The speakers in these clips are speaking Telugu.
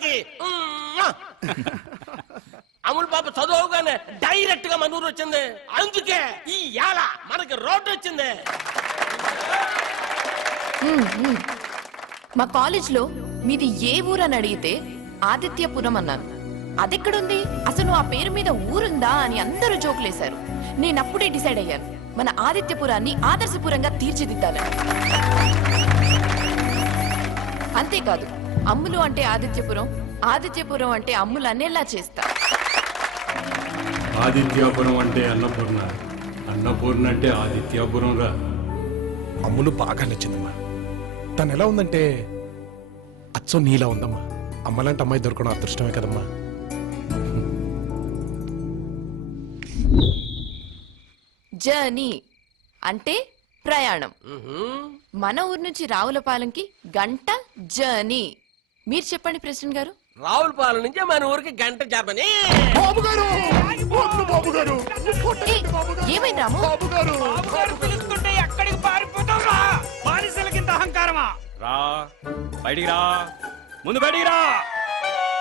అమ్మాయికి అమూల్ పాప చదువుగానే డైరెక్ట్ గా మన ఊరు వచ్చింది. అందుకే ఈ యాల మనకి రోడ్డు వచ్చింది. మా కాలేజ్ లో మీది ఏ ఊరు అని అడిగితే ఆదిత్యపురం అన్నాను. అదెక్కడుంది, అసలు ఆ పేరు మీద ఊరుందా అని అందరూ జోకులేశారు. నేను అప్పుడే డిసైడ్ అయ్యాను, మన ఆదిత్యపురాన్ని ఆదర్శపురంగా తీర్చిదిద్దాలని. అంతేకాదు, అమ్ములు అంటే ఆదిత్యపురం, ఆదిత్యపురం అంటే అమ్ములు అనేలా చేస్తా. ఆదిత్యాపురం అంటే అన్నపూర్ణ, అన్నపూర్ణ అంటే ఆదిత్యాపురం రా. అమ్ములు బాగా నచ్చిందమ్మా. తను ఎలా ఉందంటే అచ్చం నీలా ఉందమ్మా. అమ్మలాంటి అమ్మాయి దొరకడం అదృష్టమే కదమ్మా. జర్నీ అంటే ప్రయాణం. మన ఊరు నుంచి రావులపాలెంకి గంట జర్నీ. మీరు చెప్పండి ప్రెసిడెంట్ గారు. రావులపాలెం నుంచి మన ఊరికి గంట జర్మనీ. ఏమైంది రాము? పిలుస్తుంటే ఎక్కడికి పారిపోతావురా? బానిసలకింత అహంకారమా? రా బయటికి రా, ముందు బయటికి రా.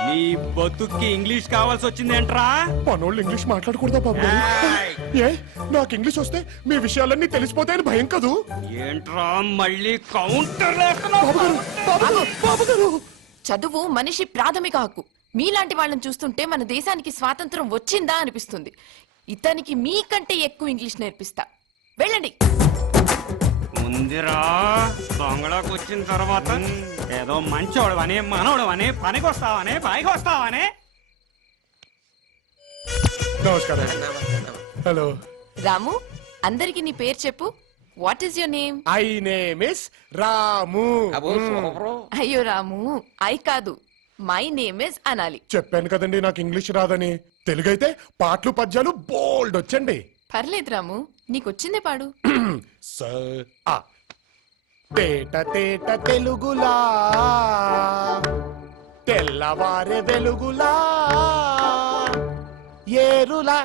నీ బతుక్కి ఇంగ్లీష్ కావాల్సి వచ్చింది ఏంట్రా? మనోళ్ళు ఇంగ్లీష్ మాట్లాడకూడదా బాబు? ఏ నాకు ఇంగ్లీష్ వస్తే మీ విషయాలన్నీ తెలిసిపోతాయని భయం కదూ? ఏంట్రా మళ్ళీ కౌంటర్ చదువు మనిషి ప్రాథమిక హక్కు. మీలాంటి వాళ్ళని చూస్తుంటే మన దేశానికి స్వాతంత్రం వచ్చిందా అనిపిస్తుంది. ఇతనికి మీకంటే ఎక్కువ ఇంగ్లీష్ నేర్పిస్తా. వెళ్ళండి. ముందురా, బంగ్లాకు వచ్చిన తర్వాత ఏదో మంచోడవని మనోడవని పనికి వస్తావని పైకి వస్తావని. నమస్కారం. హలో రాము, అందరికి నీ పేరు చెప్పు. What is your name? I name is Ramu. అయ్యో రాము, ఐ కాదు, మై నేమ్ ఇస్ అనాలి. చెప్పాను కదండి నాకు ఇంగ్లీష్ రాదని. తెలుగైతే పాటలు పద్యాలు బోల్డ్ వచ్చండి. పర్లేదు రాము, నీకొచ్చిందే పాడు. తేట తేట తెలుగులా తెల్లవారే వెలుగులా ఏరులా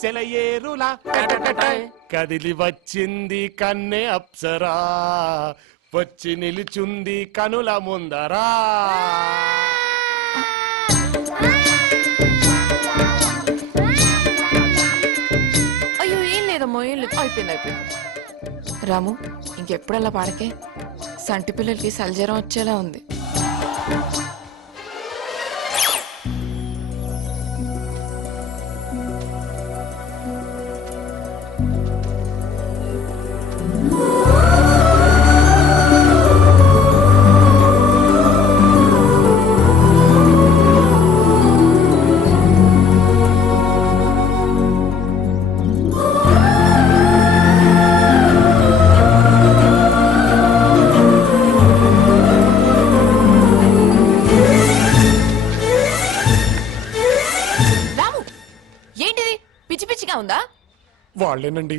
సెలయేరులా కదిలి వచ్చింది కన్నె అప్సరా, వచ్చి నిలుచుంది కనుల ముందరా. అయ్యో ఏం లేదమ్మో, ఏం లేదు, అయిపోయింది. రాము, ఇంకెప్పుడల్లా పాడకే. సంటి పిల్లలకి సల్జరం వచ్చేలా ఉంది. ఉందా? వాళ్ళేనండి.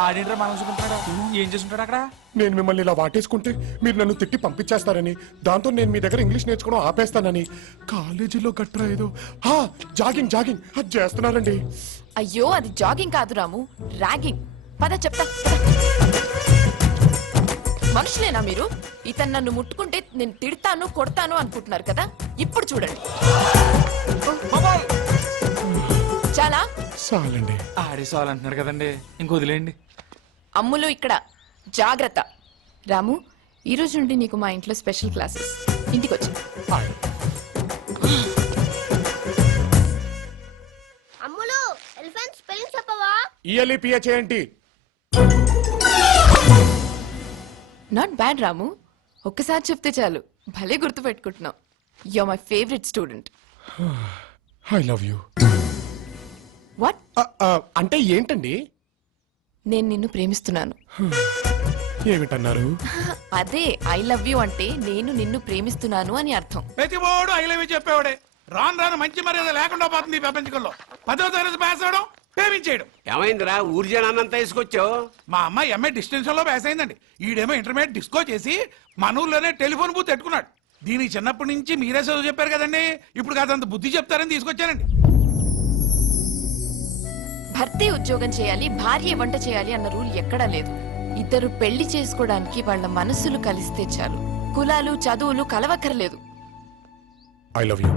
ఆడింట్రా మనం చూసుకుంటాడా? ఏం చేస్తుంటాడు అక్కడ? నేను మిమ్మల్ని ఇలా వాటేసుకుంటే మీరు నన్ను తిట్టి పంపించేస్తారని, దాంతో నేను మీ దగ్గర ఇంగ్లీష్ నేర్చుకోవడం ఆపేస్తానని కాలేజీలో గట్రా ఏదో జాగింగ్ జాగింగ్ అది చేస్తున్నారండి. అయ్యో, అది జాగింగ్ కాదు రాము, ర్యాగింగ్. పద చెప్తా. మనుషులేనా మీరు? ఇతను నన్ను ముట్టుకుంటే నేను తిడతాను కొడతాను అనుకుంటున్నారు కదా. ఇప్పుడు చూడండి. చాలా చాలండి. ఆడేసాలంటున్నారు కదండి, ఇంకొదిలేండి. అమ్ములు ఇక్కడ జాగ్రత్త. రాము, ఈ రోజు నుండి నీకు మా ఇంట్లో స్పెషల్ క్లాసెస్. ఇంటికి వచ్చి అమ్ములు ఎలిఫెంట్ స్పెల్లింగ్ చెప్పవా? ఈఎల్ఈపిహెచ్ ఏంటి? నాట్ బ్యాడ్ రాము, ఒక్కసారి చెప్తే చాలు, భలే గుర్తు పెట్టుకుంటున్నావు. You are my favourite student. I love you. What? అంటే ఏంటండి? నేను నిన్ను ప్రేమిస్తున్నాను. ఏమిటన్నారు? అదే ఐ లవ్ యూ అంటే నేను నిన్ను ప్రేమిస్తున్నాను అని అర్థం. ప్రతివాడు ఐ లవ్ యూ చెప్పేవాడే. రాను రాను మంచి మర్యాద లేకుండా పోతుంది ఈ ప్రపంచంలో. 10వ తరగతి పాస్ అవడం, ప్రేమించేయడం. ఏమైందిరా ఊరి జనాన్నంతా తీసుకొచ్చావు? మా అమ్మాయి ఎంఏ డిస్టింక్షన్ లో పాస్ అయిందండి. ఈడేమో ఇంటర్మీడియట్ డిస్కో చేసి మన ఊర్లోనే టెలిఫోన్ బూత్ పెట్టుకున్నాడు. దీనికి చిన్నప్పటి నుంచి మీరే చదువు చెప్పారు కదండి, ఇప్పుడు కాదంత బుద్ధి చెప్తారని తీసుకొచ్చానండి. భర్తే ఉద్యోగం చేయాలి, భార్య వంట చేయాలి అన్న రూల్ ఎక్కడా లేదు. ఇద్దరు పెళ్లి చేసుకోవడానికి వాళ్ళ మనసులు కలిస్తే చాలు. కులాలు చదువులు కలవక్కర్లేదు. I love you.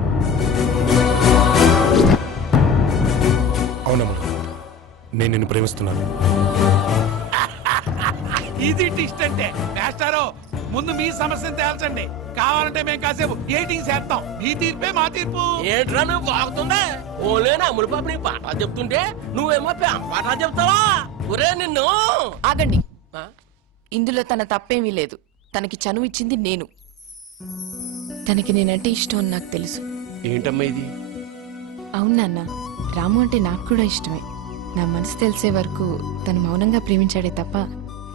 అవునమ్మా, నేను నిన్ను ప్రేమిస్తున్నాను. ఇది టిస్ట్ అంటే మాస్టారో, ముందు మీ సమస్యను తేల్చండి. కావాలంటే మేము కాసేపు ఎయిటింగ్ చేస్తాం. మీ తీర్పే మా తీర్పు. ఏంట్రా నువ్వు బాగుతుందా? ఓలేనా అమ్ములు పాప నీకు పాఠాలు చెప్తుంటే నువ్వేమో పాఠాలు చెప్తావా? ఒరే నిన్ను. ఆగండి, ఆ? ఇందులో తన తప్పేమీ లేదు. తనకి చనువు ఇచ్చింది నేను. తనకి నేనంటే ఇష్టం అని నాకు తెలుసు. ఏంటమ్మా ఇది? అవును నాన్న, రాము అంటే నాకు కూడా ఇష్టమే. నా మనసు తెలిసే వరకు తను మౌనంగా ప్రేమించాడే తప్ప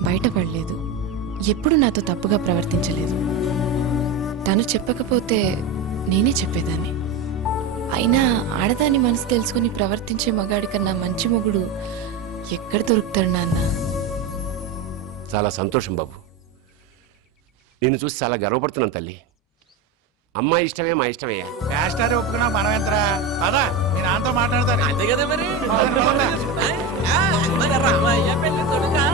బయటపడలేదు. ఎప్పుడు నాతో తప్పుగా ప్రవర్తించలేదు. తను చెప్పకపోతే నేనే చెప్పేదాన్ని. అయినా ఆడదాని మనసు తెలుసుకుని ప్రవర్తించే మగాడి కన్నా మంచి మొగుడు ఎక్కడ దొరుకుతాడు నాన్న? చాలా సంతోషం బాబు. నిన్ను చూసి చాలా గర్వపడుతున్నాను తల్లి. అమ్మాయి ఇష్టమే మా ఇష్టమయ్యా. మాస్టర్ ఒప్పుకున్నా మనం ఎంతరా? పదా మీ నాన్నతో మాట్లాడతాను. అంతే కదా మరి. పదండి, పదండి. మన రామయ్య పెళ్లి కొడుకా